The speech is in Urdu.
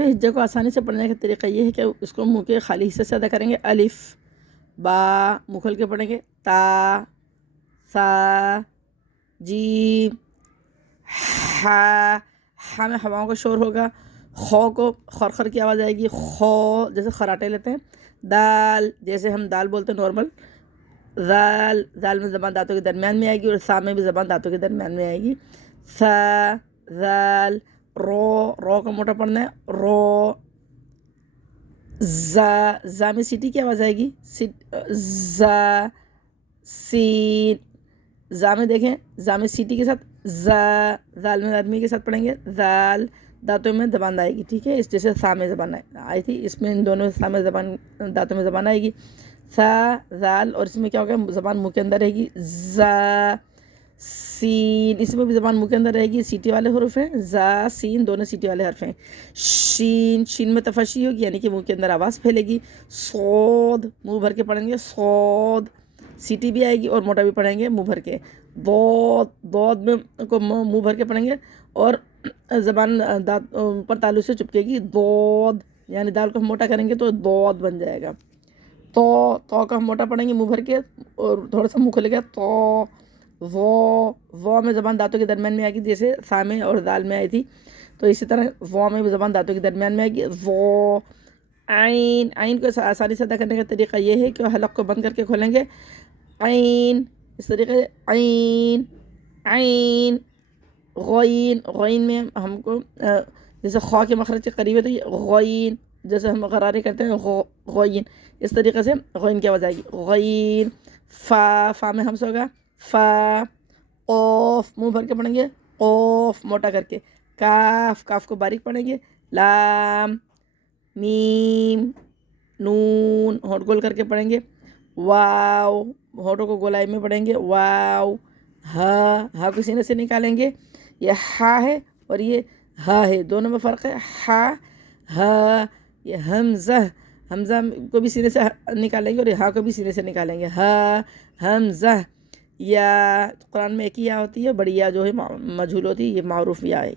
حروف ہجا کو آسانی سے پڑھنے کا طریقہ یہ ہے کہ اس کو منہ کے خالی حصے سے ادا کریں گے. الف، با منہ کھول کے پڑھیں گے. تا، سا، جیم، ہا میں ہواؤں کا شور ہوگا. خو کو خرخر کی آواز آئے گی. خو جیسے خراٹے لیتے ہیں. دال جیسے ہم دال بولتے ہیں نارمل. زال، زال میں زبان دانتوں کے درمیان میں آئے گی، اور سا میں بھی زبان دانتوں کے درمیان میں آئے گی. سا، زال. رو، رو کا موٹا پڑھنا ہے. رو. زا، زا میں سیٹی کی آواز آئے گی. زا. سین. زا میں دیکھیں، زا میں سیٹی کے ساتھ. زا. زال میں آدمی کے ساتھ پڑھیں گے. زال دانتوں میں زبان آئے گی. ٹھیک ہے، اس جیسے سا میں زبان آئی تھی، اس میں ان دونوں سا میں زبان دانتوں میں زبان آئے گی. سا، زال. اور اس میں کیا ہوگا، زبان منہ کے اندر رہے گی. زا، سین. اس میں بھی زبان منہ کے اندر رہے گی. سیٹی والے حروف ہیں. زا، سین دونوں سیٹی والے حرف ہیں. شین، شین میں تفشی ہوگی یعنی کہ منہ کے اندر آواز پھیلے گی. صاد منہ بھر کے پڑھیں گے. صاد سیٹی بھی آئے گی اور موٹا بھی پڑھیں گے منہ بھر کے. ضاد، ضاد میں کو منہ بھر کے پڑھیں گے اور زبان پر تالو سے چپکے گی. ضاد یعنی دال کو ہم موٹا کریں گے تو ضاد بن جائے گا. تو کا ہم موٹا پڑھیں گے منہ بھر کے اور تھوڑا سا منہ کھلے گا. تو. وہ میں زبان دانتوں کے درمیان میں آئے گی جیسے سا میں اور دال میں آئی تھی، تو اسی طرح وہ میں بھی زبان دانتوں کے درمیان میں آئے گی. وہ. عین، عین کو آسانی سے ادا کرنے کا طریقہ یہ ہے کہ حلق کو بند کر کے کھولیں گے. عین اس طریقے سے. عین، عین. غین، غین میں ہم کو جیسے خوا کے مخرج کے قریب ہے تو یہ غین، جیسے ہم غرارے کرتے ہیں غین، اس طریقے سے غین کی آواز آئے گی. غین. فا، فا میں ہمس ہوگا. فا. قوف منہ بھر کے پڑھیں گے. قوف موٹا کر کے. کاف، کاف کو باریک پڑھیں گے. لام. میم. نون ہونٹ گول کر کے پڑھیں گے. واو ہونٹوں کو گولائی میں پڑھیں گے. واو. ہا، ہا کو سینے سے نکالیں گے. یہ ہا ہے اور یہ ہا ہے، دونوں میں فرق ہے. ہا، ہا. یہ حمزہ، حمزہ کو بھی سینے سے نکالیں گے اور ہا کو بھی سینے سے نکالیں گے. ہا، حمزہ. یا قرآن میں ایک ہی یا ہوتی ہے، بڑی یا جو ہے مجہول ہوتی ہے، یہ معروف یا ہے.